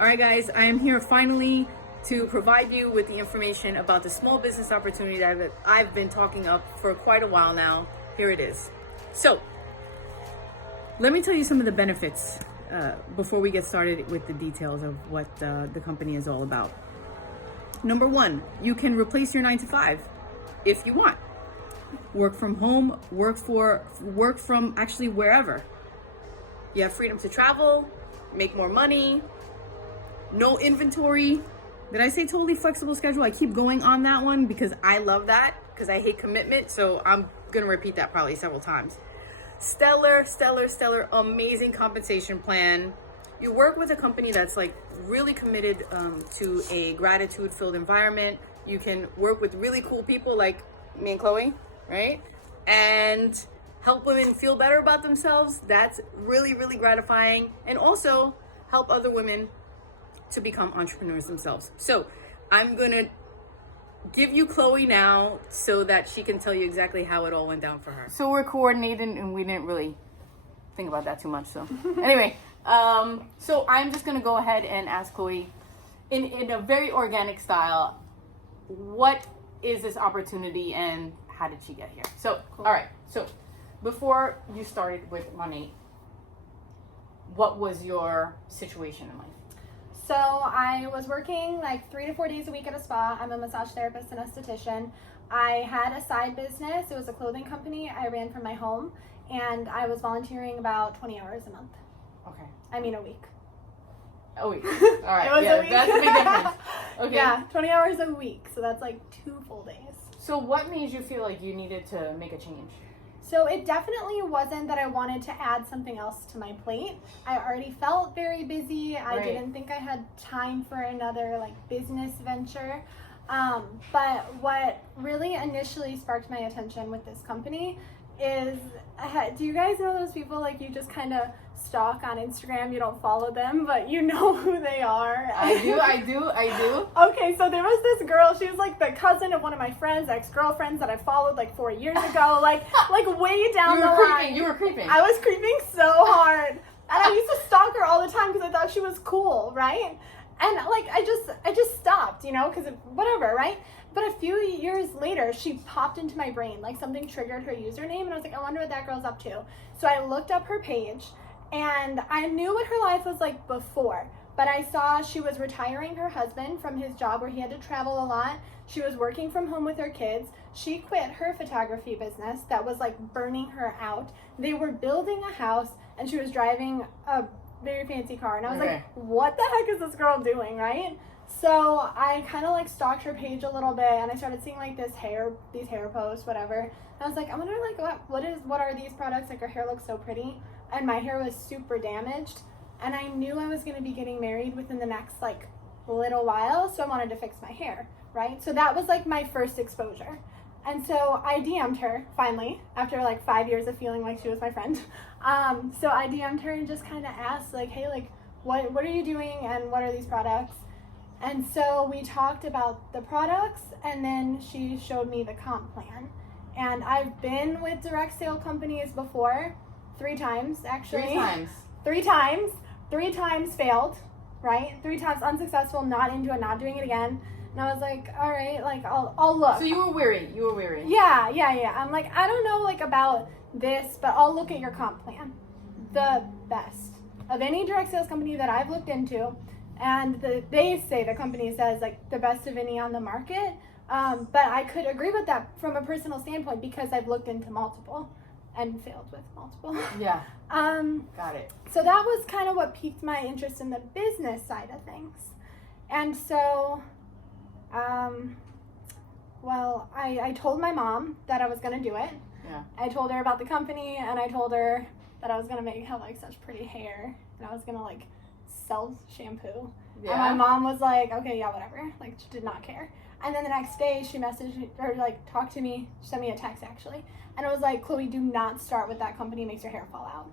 All right, guys, I am here finally to provide you with the information about the small business opportunity that I've been talking up for quite a while now. Here it is. So, let me tell you some of the benefits before we get started with the details of what the company is all about. Number one, you can replace your 9 to 5 if you want. Work from home, work from actually wherever. You have freedom to travel, make more money, no inventory. Did I say totally flexible schedule? I keep going on that one because I love that, because I hate commitment. So I'm going to repeat that probably several times. Stellar, amazing compensation plan. You work with a company that's like really committed to a gratitude-filled environment. You can work with really cool people like me and Chloe, right? And help women feel better about themselves. That's really, really gratifying. And also help other women to become entrepreneurs themselves. So I'm gonna give you Chloe now so that she can tell you exactly how it all went down for her. So we're coordinated and we didn't really think about that too much. So anyway, so I'm just gonna go ahead and ask Chloe in a very organic style, what is this opportunity and how did she get here? So, cool. All right. So before you started with Money, what was your situation in life? So I was working like 3 to 4 days a week at a spa. I'm a massage therapist and esthetician. I had a side business. It was a clothing company I ran from my home, and I was volunteering about 20 hours a month. Okay. I mean a week. A week. All right. It was a week. That's a big difference. Okay. Yeah, 20 hours a week. So that's like 2 full days. So what made you feel like you needed to make a change? So it definitely wasn't that I wanted to add something else to my plate. I already felt very busy. I didn't think I had time for another like business venture. But what really initially sparked my attention with this company is, do you guys know those people like you just kind of stalk on Instagram? You don't follow them, but you know who they are. I do. Okay, so there was this girl. She was like the cousin of one of my friends, ex-girlfriends that I followed like 4 years ago, like way down the line. You were creeping. I was creeping so hard, and I used to stalk her all the time because I thought she was cool, right? And like I just stopped, because whatever, right? But a few years later, she popped into my brain, like something triggered her username, and I was like, I wonder what that girl's up to. So I looked up her page, and I knew what her life was like before, but I saw she was retiring her husband from his job where he had to travel a lot. She was working from home with her kids. She quit her photography business that was like burning her out. They were building a house, and she was driving a very fancy car, and I was like, what the heck is this girl doing, right? So I kind of like stalked her page a little bit, and I started seeing like these hair posts, whatever. And I was like, I wonder like what are these products? Like her hair looks so pretty, and my hair was super damaged, and I knew I was going to be getting married within the next like little while, so I wanted to fix my hair, right? So that was like my first exposure. And so I DM'd her finally after like 5 years of feeling like she was my friend. So I DM'd her and just kind of asked like, hey, like what are you doing and what are these products? And so we talked about the products, and then she showed me the comp plan. And I've been with direct sale companies before, 3 times actually. 3 times. 3 times. 3 times failed, right? 3 times unsuccessful, not into it, not doing it again. And I was like, all right, like I'll look. So you were weary. Yeah. I'm like, I don't know like about this, but I'll look at your comp plan. The best of any direct sales company that I've looked into. And they say, the company says, like, the best of any on the market. But I could agree with that from a personal standpoint because I've looked into multiple and failed with multiple. Yeah. Got it. So that was kind of what piqued my interest in the business side of things. And so, I told my mom that I was going to do it. Yeah. I told her about the company, and I told her that I was going to have, like, such pretty hair. And I was going to, like, sell shampoo. Yeah. And my mom was like, okay, yeah, whatever. Like, she did not care. And then the next day she messaged me, or like talked to me, she sent me a text actually. And it was like, Chloe, do not start with that company, it makes your hair fall out.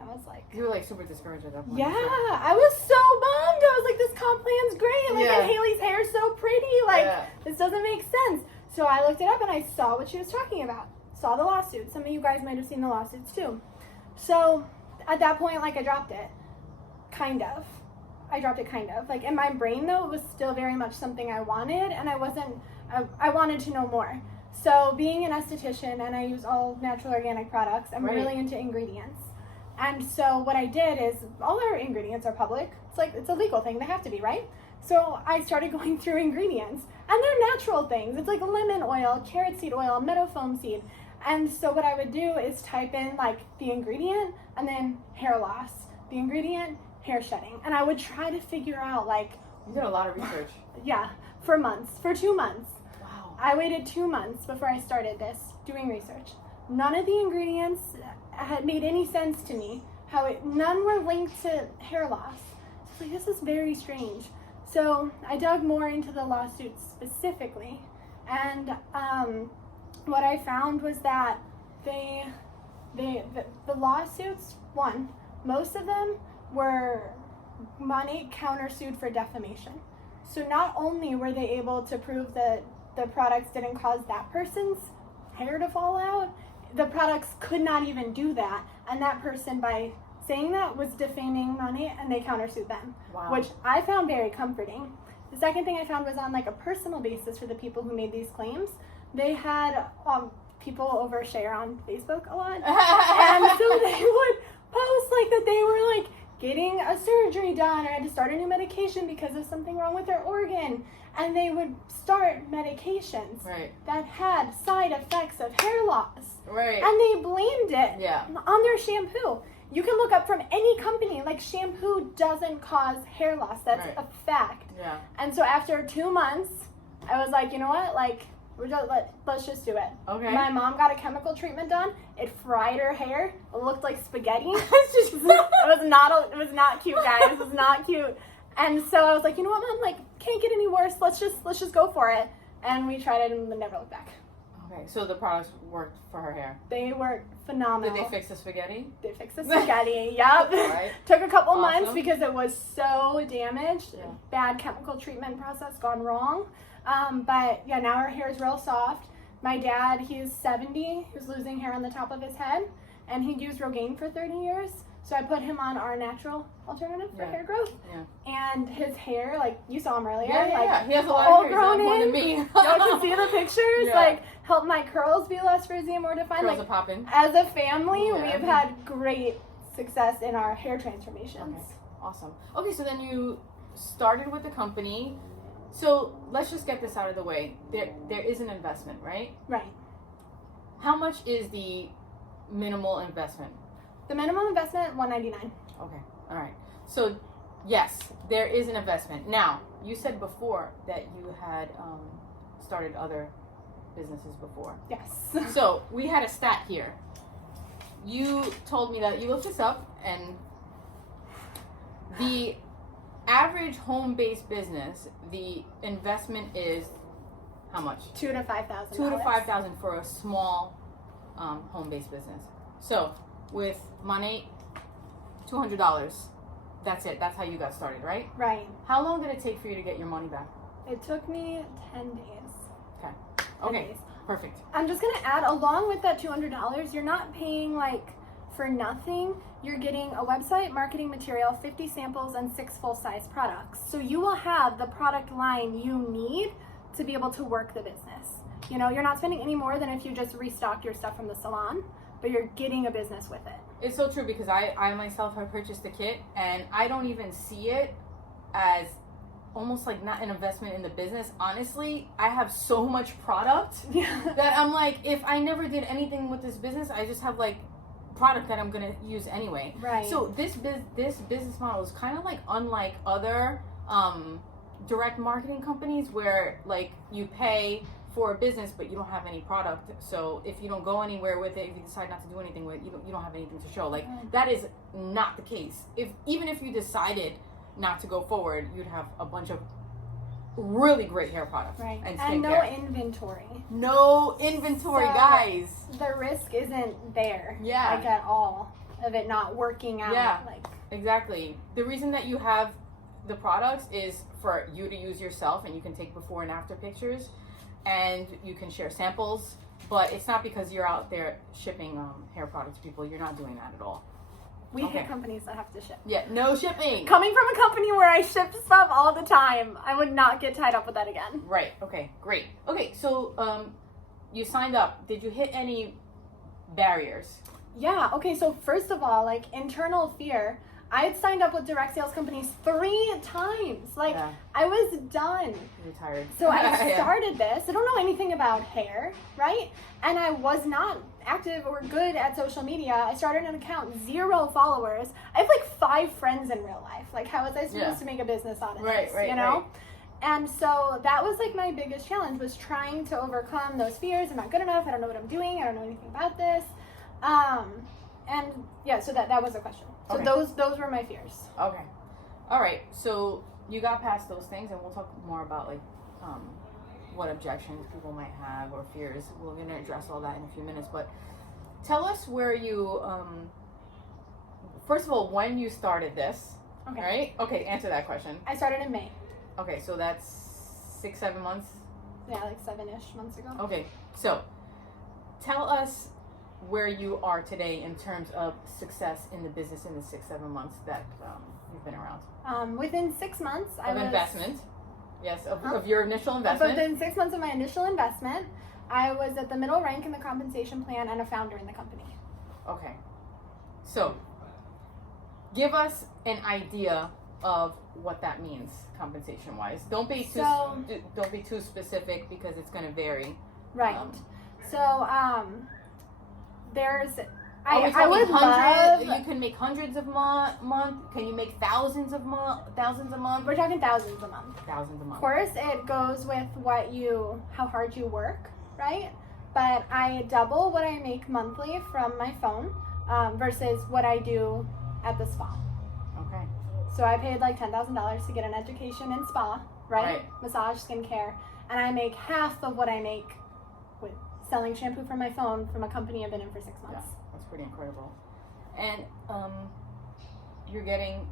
I was like, you were like super discouraged at that point. Yeah, I was so bummed. I was like, this comp plan's great. Like, and Haley's hair's so pretty. Like, this doesn't make sense. So I looked it up and I saw what she was talking about. Saw the lawsuit. Some of you guys might have seen the lawsuits too. So at that point, like, I dropped it. Kind of. I dropped it kind of. Like in my brain though, it was still very much something I wanted, and I wanted to know more. So being an esthetician, and I use all natural organic products, I'm really into ingredients. And so what I did is, all our ingredients are public. It's a legal thing, they have to be, right? So I started going through ingredients, and they're natural things. It's like lemon oil, carrot seed oil, meadow foam seed. And so what I would do is type in like the ingredient and then hair loss, the ingredient, hair shedding. And I would try to figure out like... You did a lot of research. Yeah, for 2 months. Wow. I waited 2 months before I started this, doing research. None of the ingredients had made any sense to me. None were linked to hair loss. So like, this is very strange. So I dug more into the lawsuits specifically, and what I found was that the lawsuits, most of them were money countersued for defamation. So not only were they able to prove that the products didn't cause that person's hair to fall out, the products could not even do that, and that person, by saying that, was defaming money, and they countersued them. Wow. Which I found very comforting. The second thing I found was on like a personal basis for the people who made these claims. They had people overshare on Facebook a lot, and so they would post like that they were like getting a surgery done or had to start a new medication because of something wrong with their organ, and they would start medications that had side effects of hair loss, and they blamed it on their shampoo. You can look up from any company, like shampoo doesn't cause hair loss. That's a fact. Yeah. And so after 2 months, I was like, you know what? Like, let's just do it. Okay. My mom got a chemical treatment done. It fried her hair. It looked like spaghetti. It was not cute, guys. It was not cute. And so I was like, you know what, Mom? Like, can't get any worse. Let's just go for it. And we tried it and never looked back. Okay, so the products worked for her hair. They worked phenomenal. Did they fix the spaghetti? They fixed the spaghetti, yep. Right. Took a couple months because it was so damaged. Yeah. Bad chemical treatment process gone wrong. But yeah, now her hair is real soft. My dad, he's 70. He was losing hair on the top of his head, and he'd used Rogaine for 30 years. So I put him on our natural alternative for hair growth. Yeah. And his hair, like you saw him earlier, he has a lot of hair, more than me. Y'all can see the pictures. Like, help my curls be less frizzy and more defined. Curls are popping. As a family, we've had great success in our hair transformations. Okay. Awesome. Okay, so then you started with the company. So let's just get this out of the way. There is an investment, right? Right. How much is the minimal investment? The minimum investment, $199. Okay. All right. So yes, there is an investment. Now, you said before that you had started other businesses before. Yes. So we had a stat here. You told me that you looked this up, and the average home-based business, the investment is how much? $2,000 to $5,000. $2,000 to $5,000 for a small home-based business. So with money, $200. That's it. That's how you got started, right? Right. How long did it take for you to get your money back? It took me 10 days. Okay. Okay. Perfect. I'm just gonna add, along with that $200, you're not paying like for nothing. You're getting a website, marketing material, 50 samples, and 6 full-size products. So you will have the product line you need to be able to work the business. You know, you're not spending any more than if you just restocked your stuff from the salon, but you're getting a business with it. It's so true, because I myself have purchased the kit, and I don't even see it as almost like not an investment in the business. Honestly, I have so much product that I'm like, if I never did anything with this business, I just have like product that I'm gonna use anyway. Right. So this business model is kind of like unlike other direct marketing companies, where like you pay for a business but you don't have any product. So if you don't go anywhere with it, if you decide not to do anything with it, you don't have anything to show. Like, that is not the case. Even if you decided not to go forward, you'd have a bunch of really great hair products. Right. And no inventory. No inventory, so guys. The risk isn't there. Yeah. Like at all of it not working out. Yeah. Like, exactly. The reason that you have the products is for you to use yourself, and you can take before and after pictures, and you can share samples, but it's not because you're out there shipping hair products to people. You're not doing that at all. We Okay. hate companies that have to ship. Yeah, no shipping. Coming from a company where I ship stuff all the time, I would not get tied up with that again. Right. Okay. Great. Okay. So, you signed up. Did you hit any barriers? Yeah, okay, so first of all, like internal fear, I had signed up with direct sales companies 3 times. Like, Yeah. I was done. You're tired. So I Yeah. started this. I don't know anything about hair, right? And I was not active or good at social media. I started an account, 0 followers. I have like 5 friends in real life. Like, how was I supposed to make a business out of this, you know? Right. And so that was like my biggest challenge, was trying to overcome those fears. I'm not good enough. I don't know what I'm doing. I don't know anything about this. And yeah, so that was a question. So Okay. those were my fears. Okay. All right. So you got past those things, and we'll talk more about like what objections people might have or fears. We're going to address all that in a few minutes. But tell us where you, first of all, when you started this. Okay. Right? Okay. Answer that question. I started in May. Okay. So that's 6-7 months. Yeah, like 7-ish months ago. Okay. So tell us where you are today in terms of success in the business in the 6-7 months that you've been around. Within 6 months, I was investment. Yes, of your initial investment. Within 6 months of my initial investment, I was at the middle rank in the compensation plan and a founder in the company. Okay. So, give us an idea of what that means compensation-wise. Don't be too specific because it's going to vary. Right. There's I would love. love. You can make hundreds of month. Can you make thousands a month? We're talking thousands a month. Thousands a month. Of course, it goes with how hard you work, right? But I double what I make monthly from my phone versus what I do at the spa. Okay. So I paid like $10,000 to get an education in spa, right? Right. Massage, skincare, and I make half of what I make with selling shampoo from my phone from a company I've been in for 6 months. Yeah, that's pretty incredible. And you're getting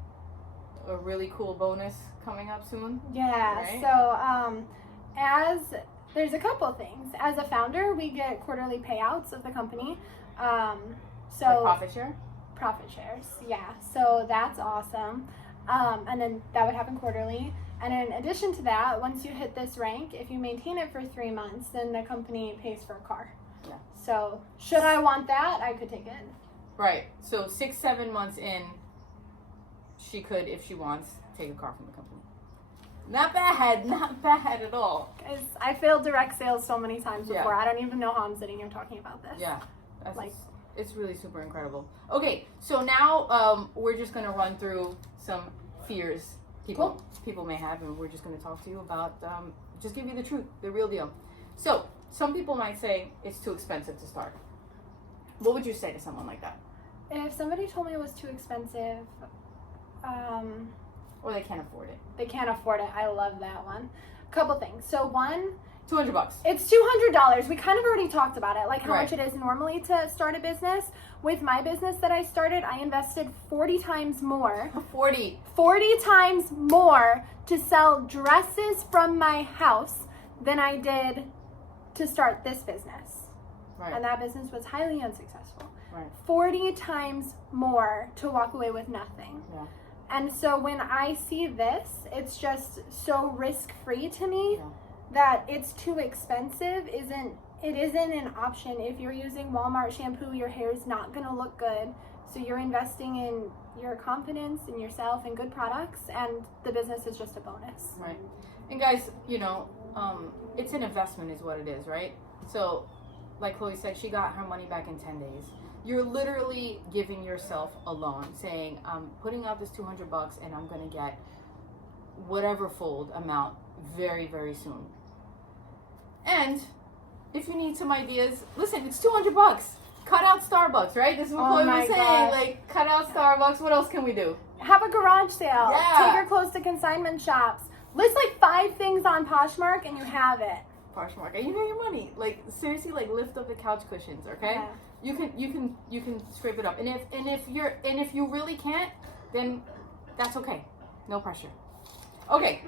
a really cool bonus coming up soon. Yeah. Right? So as there's a couple things. As a founder, we get quarterly payouts of the company. So Like profit share. Profit shares, yeah. So that's awesome. And then that would happen quarterly. And in addition to that, once you hit this rank, if you maintain it for 3 months, then the company pays for a car. Yeah. So should I want that, I could take it. Right. So 6-7 months in, she could, if she wants, take a car from the company. Not bad at all. Because I failed direct sales so many times before. Yeah. I don't even know how I'm sitting here talking about this. Yeah. That's Like- it's really super incredible. Okay, so now we're just going to run through some fears people may have, and we're just going to talk to you about, just give you the truth, the real deal. So, some people might say it's too expensive to start. What would you say to someone like that? If somebody told me it was too expensive, Or they can't afford it. they can't afford it. I love that one. Couple things. So one, $200. it's $200. We kind of already talked about it, like how Right. much it is normally to start a business. With my business that I started, I invested 40 times more. 40. 40 times more to sell dresses from my house than I did to start this business. Right. And that business was highly unsuccessful. Right. 40 times more to walk away with nothing. Yeah. And so when I see this, it's just so risk-free to me Yeah. that it's too expensive it isn't an option. If you're using Walmart shampoo, your hair is not going to look good. So you're investing in your confidence in yourself and good products, and the business is just a bonus. Right. And guys, it's an investment is what it is, right? So, like Chloe said, she got her money back in 10 days. You're literally giving yourself a loan, saying, I'm putting out this $200 and I'm going to get whatever fold amount very, very soon. And if you need some ideas, listen, it's $200. Cut out Starbucks, right? This is what Oh Chloe my was saying. God. Like, cut out Starbucks. What else can we do? Have a garage sale. Yeah. Take your clothes to consignment shops. List like 5 things on Poshmark and you have it. Poshmark, and you know your money. Like seriously, like lift up the couch cushions, okay? Yeah. You can scrape it up. And if you really can't, then that's okay. No pressure. Okay.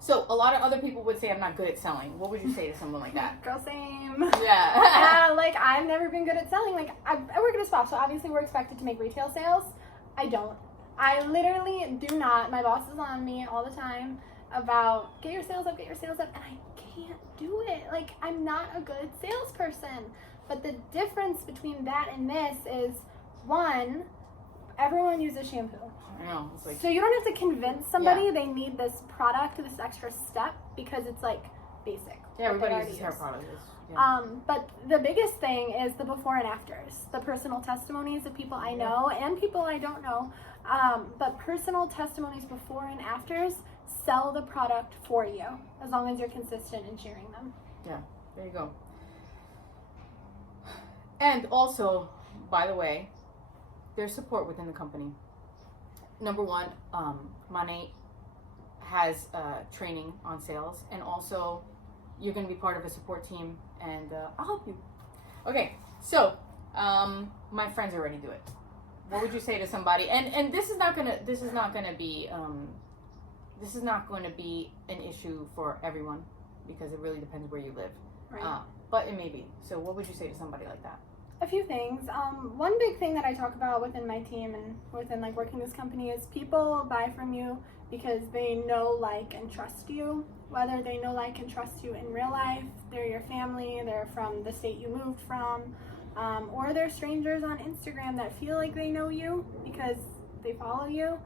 So a lot of other people would say I'm not good at selling. What would you say to someone like that? Girl, same. Yeah. Like, I've never been good at selling. Like, I work at a spa, so obviously we're expected to make retail sales. I don't. I literally do not. My boss is on me all the time about get your sales up, and I can't do it. Like, I'm not a good salesperson. But the difference between that and this is, one, everyone uses shampoo. I know. It's like, so you don't have to convince somebody they need this product, this extra step, because it's like basic. yeah, everybody uses hair products. But the biggest thing is the before and afters, the personal testimonies of people I know and people I don't know. But personal testimonies before and afters sell the product for you, as long as you're consistent in sharing them. Yeah, there you go. And also, by the way, there's support within the company. Number one, Mane has training on sales, and also you're going to be part of a support team, and I'll help you. Okay, so my friends already do it. What would you say to somebody? And this is not going to be an issue for everyone, because it really depends where you live. Right. But it may be. So what would you say to somebody like that? A few things. One big thing that I talk about within my team and within like working this company is people buy from you because they know, like, and trust you. Whether they know, like, and trust you in real life, they're your family, they're from the state you moved from, or they're strangers on Instagram that feel like they know you because they follow you.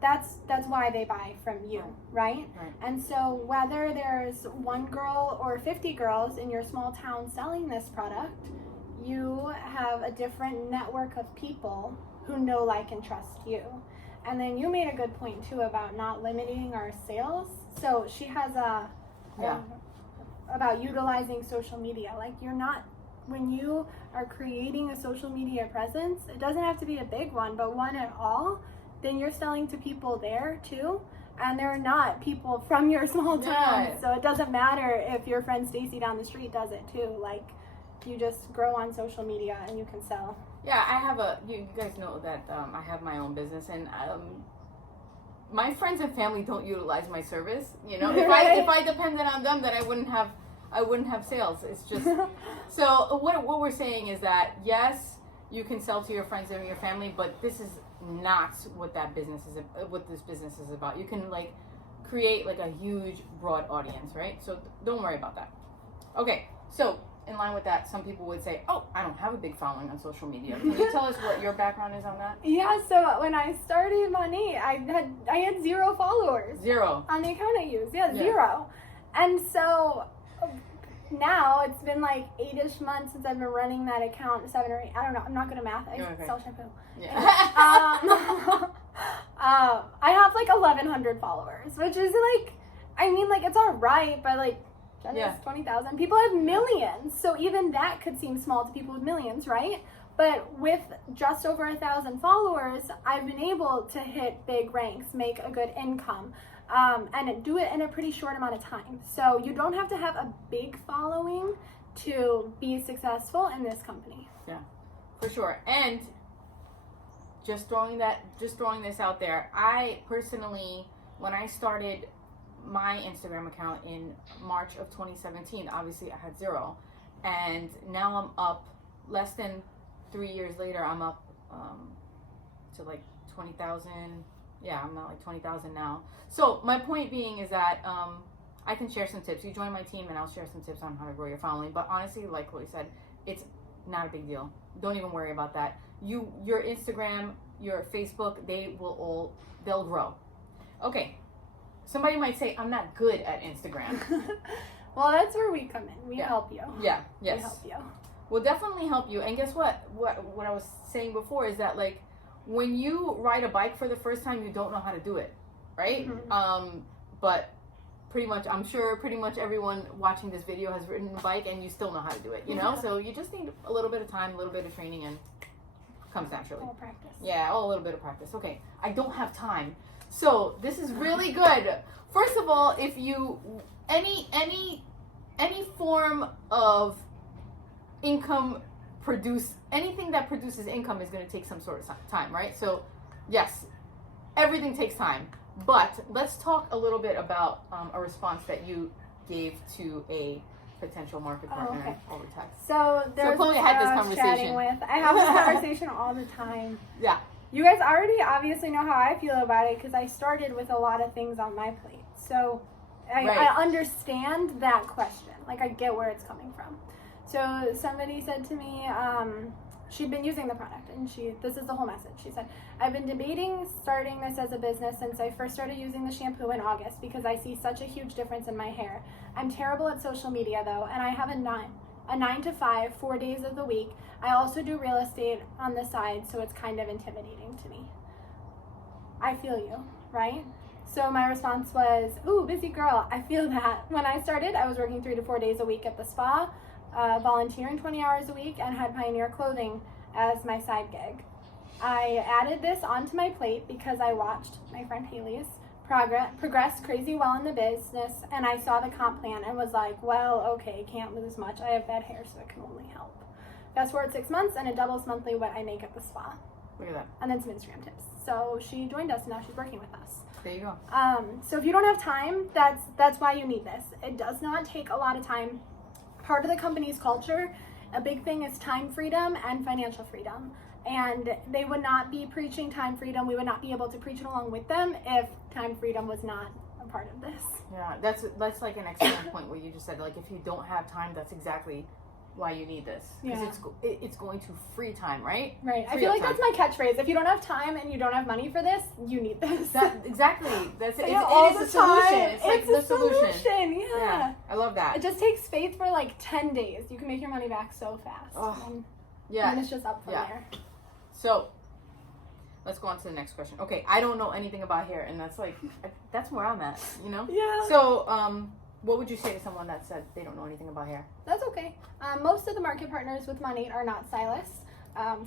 That's why they buy from you, right? And so whether there's one girl or 50 girls in your small town selling this product, you have a different network of people who know, like, and trust you. And then you made a good point too about not limiting our sales. So she has about utilizing social media. Like, you're not, when you are creating a social media presence, it doesn't have to be a big one, but one at all, then you're selling to people there too. And they're not people from your small town. So it doesn't matter if your friend Stacy down the street does it too. Like, you just grow on social media and you can sell. Yeah, I have you guys know that I have my own business, and my friends and family don't utilize my service. You know, if I depended on them, then I wouldn't have sales. It's just so what we're saying is that yes, you can sell to your friends and your family, but this is not what this business is about. You can like create like a huge broad audience, right? So don't worry about that. Okay, so in line with that, some people would say, oh, I don't have a big following on social media. Can you tell us what your background is on that? Yeah, so when I started Mane, I had 0 followers. 0. On the account I used. Yeah, 0. And so now it's been like 8-ish months since I've been running that account, 7 or 8. I don't know. I'm not good at math. I sell shampoo. Yeah. I have like 1,100 followers, which is like, I mean, like, it's all right, but like, 20,000. People have millions, so even that could seem small to people with millions, right? But with just over 1,000 followers, I've been able to hit big ranks, make a good income, and do it in a pretty short amount of time. So you don't have to have a big following to be successful in this company. Yeah, for sure. And just throwing this out there, I personally, when I started my Instagram account in March of 2017, obviously I had 0, and now I'm up less than 3 years later. I'm up to like 20,000. Yeah, I'm at like 20,000 now. So my point being is that I can share some tips. You join my team and I'll share some tips on how to grow your following. But honestly, like Chloe said, it's not a big deal. Don't even worry about that. Your Instagram, your Facebook, they'll grow. Okay. Somebody might say, I'm not good at Instagram. Well, that's where we come in. We help you. Yeah, yes. We help you. We'll definitely help you. And guess what? What I was saying before is that, like, when you ride a bike for the first time, you don't know how to do it, right? Mm-hmm. But I'm sure pretty much everyone watching this video has ridden a bike and you still know how to do it, you know? So you just need a little bit of time, a little bit of training, and it comes naturally. All practice. Yeah, a little bit of practice. Okay, I don't have time. So this is really good. First of all, if you any form of income anything that produces income is going to take some sort of time, right? So yes, everything takes time, But let's talk a little bit about a response that you gave to a potential market partner over text. So there's Chloe had this conversation. I have this conversation all the time. Yeah. You guys already obviously know how I feel about it because I started with a lot of things on my plate. So I understand that question. Like, I get where it's coming from. So somebody said to me, she'd been using the product, and this is the whole message. She said, I've been debating starting this as a business since I first started using the shampoo in August because I see such a huge difference in my hair. I'm terrible at social media though, and I have a 9 to 5, 4 days of the week. I also do real estate on the side, so it's kind of intimidating to me. I feel you, right? So my response was, ooh, busy girl, I feel that. When I started, I was working 3 to 4 days a week at the spa, volunteering 20 hours a week, and had Pioneer Clothing as my side gig. I added this onto my plate because I watched my friend Haley's progress crazy well in the business, and I saw the comp plan and was like, well, okay, can't lose much. I have bad hair, so it can only help. Fast forward 6 months, and it doubles monthly what I make at the spa. Look at that. And then some Instagram tips. So she joined us, and now she's working with us. There you go. So if you don't have time, that's why you need this. It does not take a lot of time. Part of the company's culture, a big thing is time freedom and financial freedom. And they would not be preaching time freedom. We would not be able to preach it along with them if time freedom was not a part of this. Yeah, that's like an excellent point what you just said. Like, if you don't have time, that's exactly why you need this. Because it's going to free time, right? Right. I feel like that's my catchphrase. If you don't have time and you don't have money for this, you need this. Exactly. That's it. It is the solution. It's like the solution. Yeah. I love that. It just takes faith for like 10 days. You can make your money back so fast. Oh, and it's just up from there. So, let's go on to the next question. Okay, I don't know anything about hair, and that's where I'm at, you know? Yeah. So, what would you say to someone that said they don't know anything about hair? That's okay. Most of the market partners with Monate are not stylists.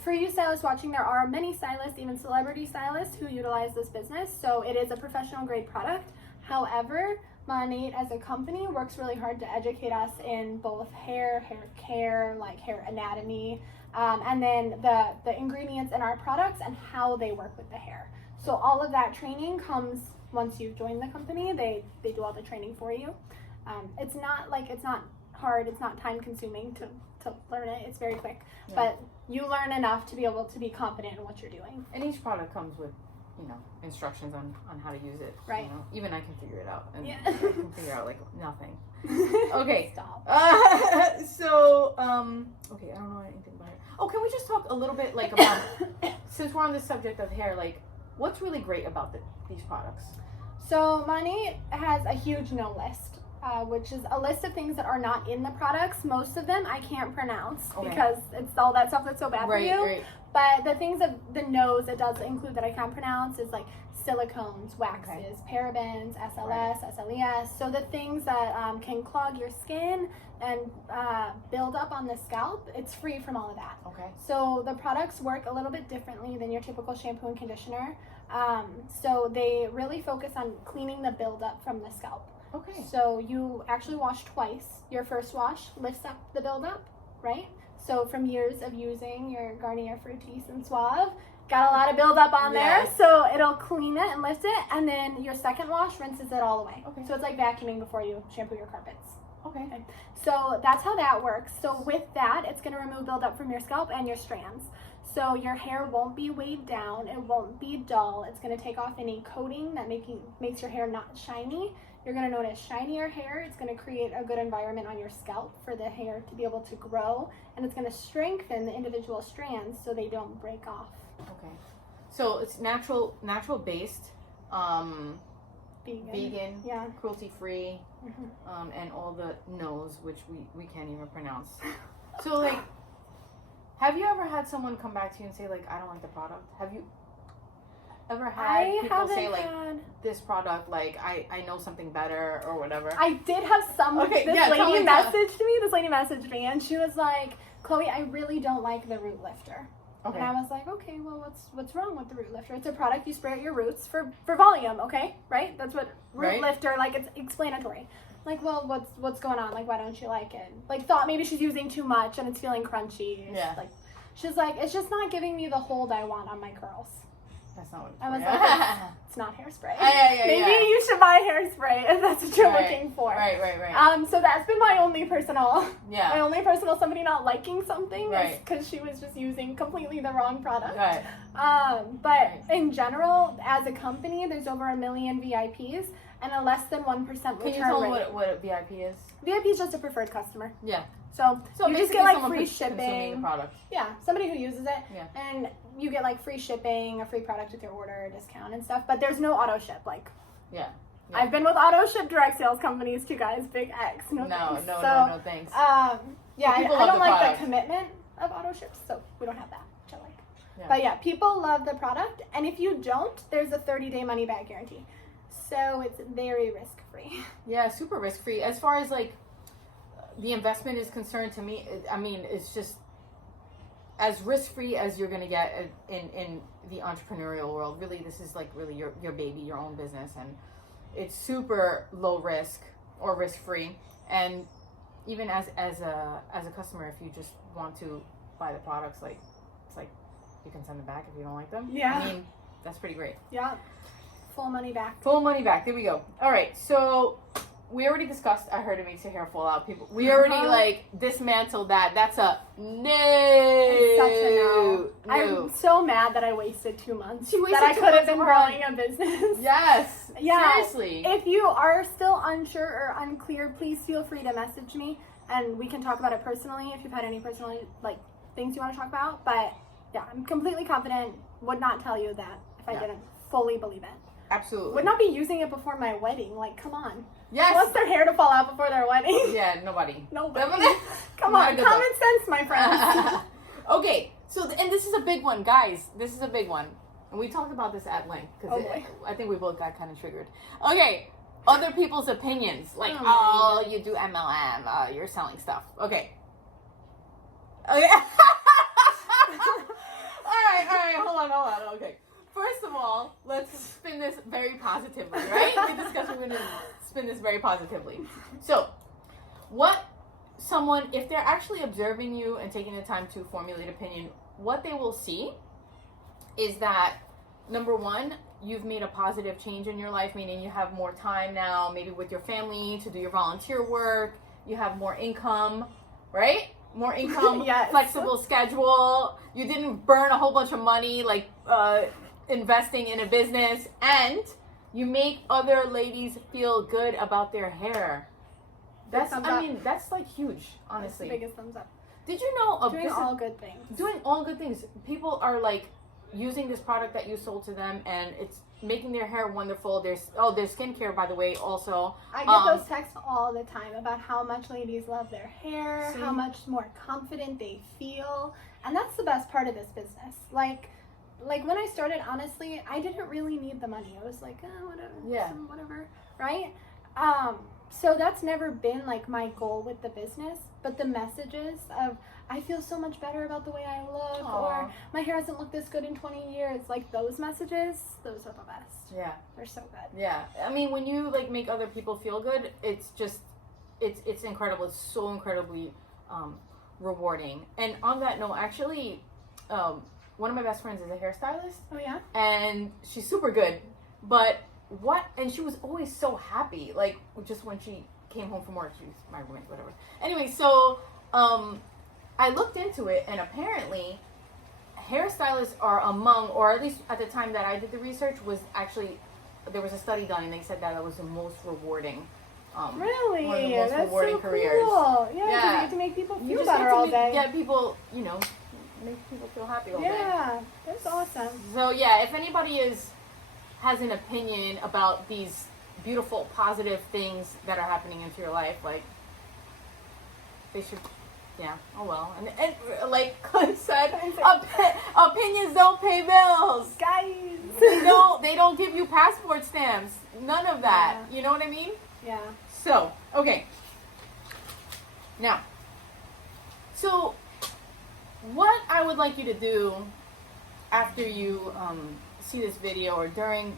For you stylists watching, there are many stylists, even celebrity stylists, who utilize this business, so it is a professional grade product. However, Monate as a company works really hard to educate us in both hair care, like hair anatomy, and then the ingredients in our products and how they work with the hair. So all of that training comes once you've joined the company. They do all the training for you. It's not hard, it's not time consuming to learn it. It's very quick, but you learn enough to be able to be confident in what you're doing. And each product comes with, instructions on how to use it. Right. Even I can figure it out. And I can figure out like nothing. Okay. Stop. So, okay, I don't know anything about hair. Oh, can we just talk a little bit like about, since we're on the subject of hair, like what's really great about these products? So Monate has a huge no list, which is a list of things that are not in the products. Most of them I can't pronounce because it's all that stuff that's so bad for you. Right. But the things of the no's it does include that I can pronounce is like silicones, waxes, parabens, SLS, SLES. So the things that can clog your skin and build up on the scalp, it's free from all of that. Okay. So the products work a little bit differently than your typical shampoo and conditioner. So they really focus on cleaning the buildup from the scalp. Okay. So you actually wash twice. Your first wash lifts up the buildup, right? So from years of using your Garnier Fructis and Suave, got a lot of buildup on there. So it'll clean it and lift it. And then your second wash rinses it all away. Okay. So it's like vacuuming before you shampoo your carpets. Okay. So that's how that works. So with that, it's going to remove buildup from your scalp and your strands. So your hair won't be weighed down. It won't be dull. It's going to take off any coating that makes your hair not shiny. You're going to notice shinier hair. It's going to create a good environment on your scalp for the hair to be able to grow. And it's going to strengthen the individual strands so they don't break off. Okay. So it's natural based, vegan, cruelty free, and all the no's, which we can't even pronounce. So like, have you ever had someone come back to you and say like, I don't like the product? Have you ever had people say like, this product, like I know something better or whatever? I did have someone, this lady messaged me and she was like, Chloe, I really don't like the root lifter. Okay. And I was like, okay, well, what's wrong with the root lifter? It's a product you spray at your roots for volume, okay? Right? That's what root lifter, like, it's explanatory. Like, well, what's going on? Like, why don't you like it? Like, thought maybe she's using too much and it's feeling crunchy. Yeah. She's like, it's just not giving me the hold I want on my curls. That's not what it's I was for. like, it's not hairspray. Yeah, Maybe yeah. you should buy hairspray if that's what you're looking for. Right. So that's been my only personal somebody not liking something is because she was just using completely the wrong product. Right. But in general, as a company, there's over 1 million VIPs and a less than 1% return rate. Can you tell them what a VIP is? VIP is just a preferred customer. Yeah. So you just get like free consuming shipping. the product. Yeah, somebody who uses it. Yeah. And you get like free shipping, a free product with your order, a discount and stuff. But there's no auto ship. Like, yeah. I've been with auto ship direct sales companies too, guys. Big X. No thanks. No thanks. Yeah, People I love don't the like product. the commitment of auto ships, so we don't have that, which I like. Yeah. But yeah, people love the product, and if you don't, there's a 30-day money back guarantee. So it's very risk-free. Yeah, super risk-free. As far as like the investment is concerned, to me, I mean, it's just as risk-free as you're going to get in the entrepreneurial world. Really, this is like really your baby, your own business, and it's super low risk or risk-free. And even as a customer, if you just want to buy the products, like it's like you can send them back if you don't like them. Yeah. I mean, that's pretty great. Yeah. Full money back. Full money back. There we go. All right. So we already discussed. I heard it makes your hair fall out. People. We already like dismantled that. That's a no. It's such a no. No. I'm so mad that I wasted 2 months. She wasted that I 2 could have months been of her growing a business. Yes. Yeah. Seriously. If you are still unsure or unclear, please feel free to message me, and we can talk about it personally if you've had any personal like things you want to talk about. But yeah, I'm completely confident. Would not tell you that if I didn't fully believe it. Absolutely. Would not be using it before my wedding. Like, come on. Yes. Who wants their hair to fall out before their wedding? Yeah. Nobody. Nobody. Come on. Common sense, my friends. Okay. So, and this is a big one, guys. This is a big one. And we talked about this at length because I think we both got kind of triggered. Okay. Other people's opinions. Like, oh you do MLM. You're selling stuff. Okay. Okay. All right. Hold on. Okay. First of all, let's spin this very positively, right? The discussion, we're going to spin this very positively. So, if they're actually observing you and taking the time to formulate opinion, what they will see is that, number one, you've made a positive change in your life, meaning you have more time now, maybe with your family, to do your volunteer work, you have more income, right? More income, Yes. Flexible schedule, you didn't burn a whole bunch of money, like, investing in a business, and you make other ladies feel good about their hair. That's like huge, honestly. That's the biggest thumbs up. Did you know doing all good things? Doing all good things. People are like using this product that you sold to them, and it's making their hair wonderful. There's skincare, by the way, also. I get those texts all the time about how much ladies love their hair, how much more confident they feel, and that's the best part of this business. Like when I started, honestly, I didn't really need the money. I was like, whatever, right? So that's never been like my goal with the business, but the messages of I feel so much better about the way I look, or my hair hasn't looked this good in 20 years, like those messages, those are the best. Yeah. They're so good. Yeah. I mean, when you like make other people feel good, it's just, it's incredible. It's so incredibly rewarding. And on that note, actually, one of my best friends is a hairstylist. Oh yeah? And she's super good. And she was always so happy. Like, just when she came home from work, she was my roommate, whatever. Anyway, so, I looked into it, and apparently, hairstylists are among, or at least at the time that I did the research, there was a study done, and they said that it was the most rewarding. Really? One of the most That's rewarding so careers. Cool. Yeah, because you get to make people feel better all day. Yeah, people, make people feel happy all day. Yeah, that's awesome. So yeah, if anybody has an opinion about these beautiful, positive things that are happening into your life, like, they should, yeah, oh well. And like Clint said, opinions don't pay bills. Guys! They don't give you passport stamps. None of that. Yeah. You know what I mean? Yeah. So, okay. Now, so what I would like you to do after you see this video, or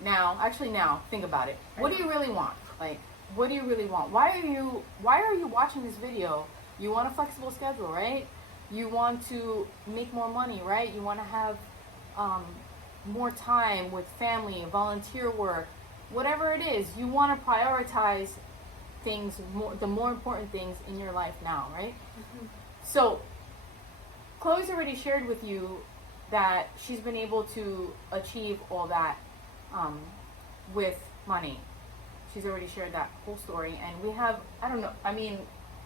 now, think about it. What do you really want? Like, what do you really want? Why are you watching this video? You want a flexible schedule, right? You want to make more money, right? You want to have more time with family, volunteer work, whatever it is, you want to prioritize things, the more important things in your life now, right? Mm-hmm. So Chloe's already shared with you that she's been able to achieve all that with money. She's already shared that whole story, and we have, I don't know, I mean,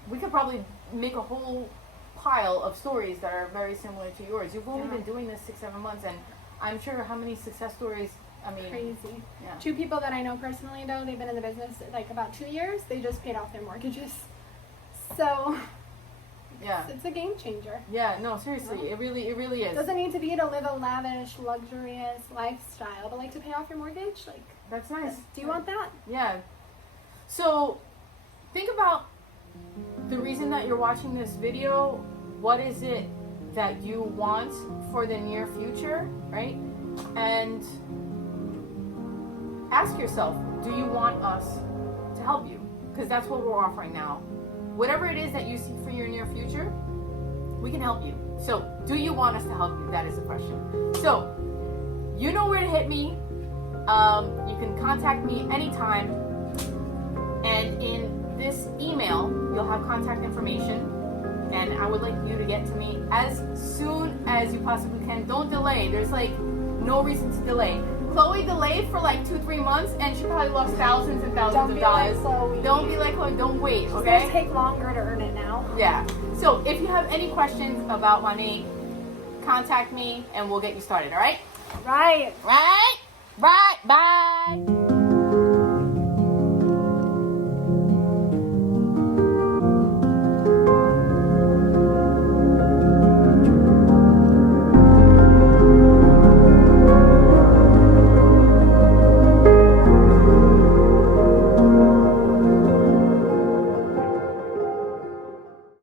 we could probably make a whole pile of stories that are very similar to yours. You've only been doing this 6-7 months, and I'm sure how many success stories, I mean, crazy. Yeah. 2 people that I know personally, though, they've been in the business like about 2 years. They just paid off their mortgages. So yeah, it's a game changer. Yeah, no, seriously, it really is. It doesn't need to be to live a lavish, luxurious lifestyle, but like to pay off your mortgage, like That's nice. Do you want that? Yeah. So think about the reason that you're watching this video. What is it that you want for the near future, right? And ask yourself, do you want us to help you? Because that's what we're offering now. Whatever it is that you seek for your near future, we can help you. So, do you want us to help you? That is the question. So, you know where to hit me. You can contact me anytime. And in this email, you'll have contact information. And I would like you to get to me as soon as you possibly can. Don't delay. There's like no reason to delay. Chloe delayed for like 2-3 months, and she probably lost thousands and thousands of dollars. Don't be like Chloe. Don't wait. It's Okay? gonna take longer to earn it now. Yeah. So if you have any questions about money, contact me, and we'll get you started. All right? Right. Right. Bye.